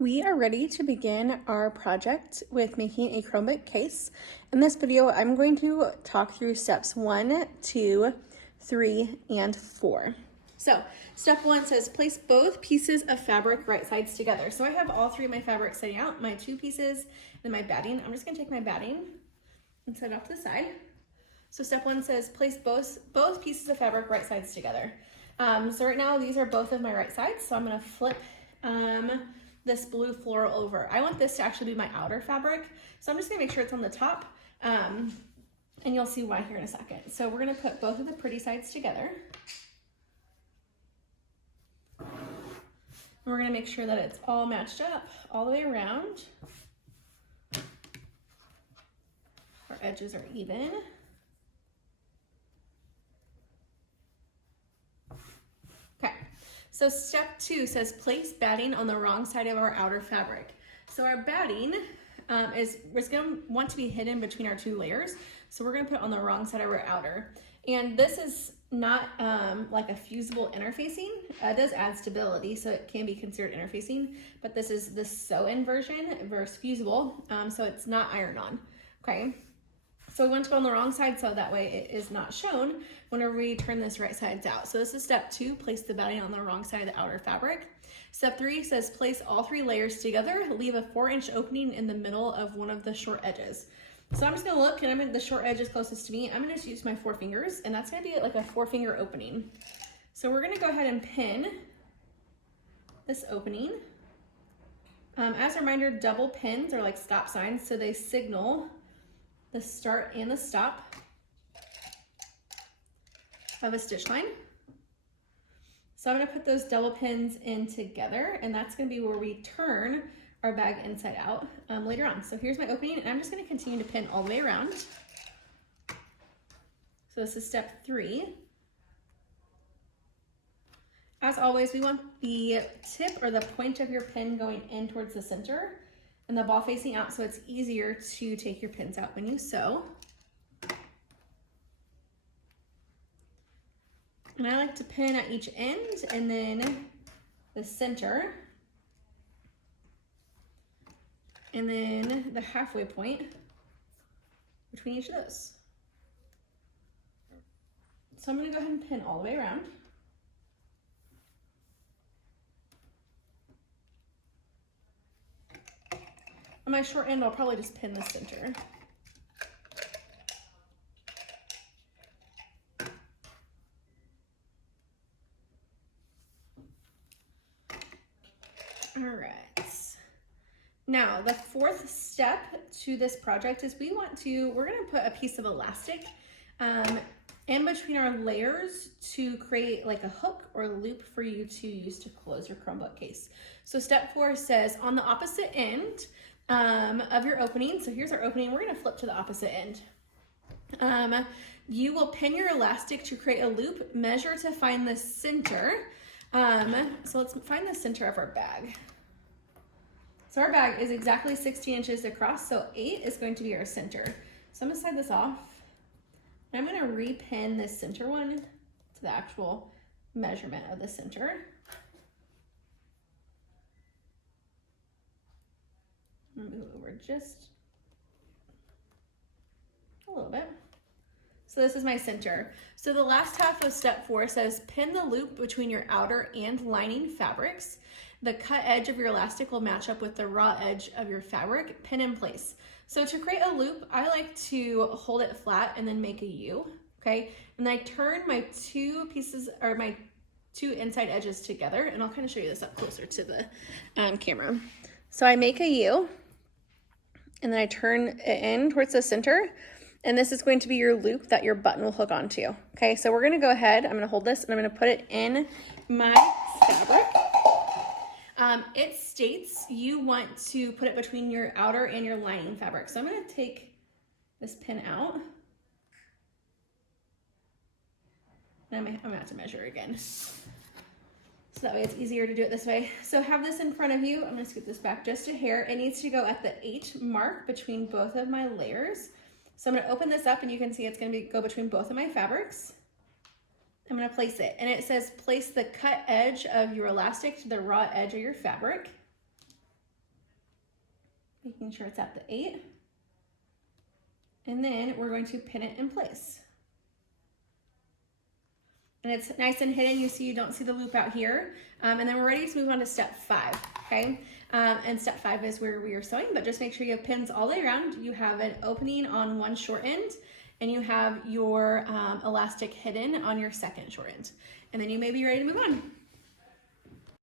We are ready to begin our project with making a Chromebook case. In this video, I'm going to talk through steps 1, 2, 3, and 4. So, step 1 says place both pieces of fabric right sides together. So I have all three of my fabrics sitting out, my 2 pieces and my batting. I'm just going to take my batting and set it off to the side. So step 1 says place both pieces of fabric right sides together. So right now these are both of my right sides, so I'm going to flip this blue floral over. I want this to actually be my outer fabric, so I'm just gonna make sure it's on the top, and you'll see why here in a second. So we're gonna put both of the pretty sides together. And we're gonna make sure that it's all matched up all the way around. Our edges are even. Okay. So step 2 says place batting on the wrong side of our outer fabric. So our batting is going to want to be hidden between our 2 layers. So we're going to put it on the wrong side of our outer. And this is not like a fusible interfacing. It does add stability, so it can be considered interfacing, but this is the sew-in version versus fusible, so it's not iron-on, okay? So we want to go on the wrong side so that way it is not shown whenever we turn this right sides out. So this is step 2, place the batting on the wrong side of the outer fabric. Step 3 says place all 3 layers together, leave a 4-inch opening in the middle of one of the short edges. So I'm just gonna look, and I'm at the short edge is closest to me. I'm gonna just use my 4 fingers, and that's gonna be like a 4-finger opening. So we're gonna go ahead and pin this opening. As a reminder, double pins are like stop signs, so they signal the start and the stop of a stitch line. So I'm going to put those double pins in together, and that's going to be where we turn our bag inside out later on. So here's my opening, and I'm just going to continue to pin all the way around. So this is step 3. As always, we want the tip or the point of your pin going in towards the center and the ball facing out, so it's easier to take your pins out when you sew. And I like to pin at each end and then the center, and then the halfway point between each of those. So I'm going to go ahead and pin all the way around. On my short end, I'll probably just pin the center. All right. Now, the 4th step to this project is we're gonna put a piece of elastic in between our layers to create like a hook or loop for you to use to close your Chromebook case. So step 4 says on the opposite end of your opening, so here's our opening, we're gonna flip to the opposite end. You will pin your elastic to create a loop, measure to find the center. So let's find the center of our bag. So our bag is exactly 16 inches across, so 8 is going to be our center. So I'm gonna slide this off, and I'm gonna repin this center one to the actual measurement of the center. I'm gonna move it over just a little bit. So this is my center. So the last half of step 4 says pin the loop between your outer and lining fabrics. The cut edge of your elastic will match up with the raw edge of your fabric. Pin in place. So to create a loop, I like to hold it flat and then make a U, okay? And I turn my 2 pieces, or my 2 inside edges together, and I'll kind of show you this up closer to the camera. So I make a U, and then I turn it in towards the center, and this is going to be your loop that your button will hook onto. Okay, so we're gonna go ahead, I'm gonna hold this, and I'm gonna put it in my fabric. It states you want to put it between your outer and your lining fabric. So I'm gonna take this pin out, and I'm gonna have to measure again. So that way it's easier to do it this way. So have this in front of you. I'm gonna scoot this back just a hair. It needs to go at the 8 mark between both of my layers. So I'm gonna open this up, and you can see it's gonna go between both of my fabrics. I'm gonna place it, and it says place the cut edge of your elastic to the raw edge of your fabric. making sure it's at the 8. And then we're going to pin it in place. And it's nice and hidden. You see, you don't see the loop out here. And then we're ready to move on to step 5, okay? And step 5 is where we are sewing, but just make sure you have pins all the way around. You have an opening on one short end, and you have your elastic hidden on your second short end. And then you may be ready to move on.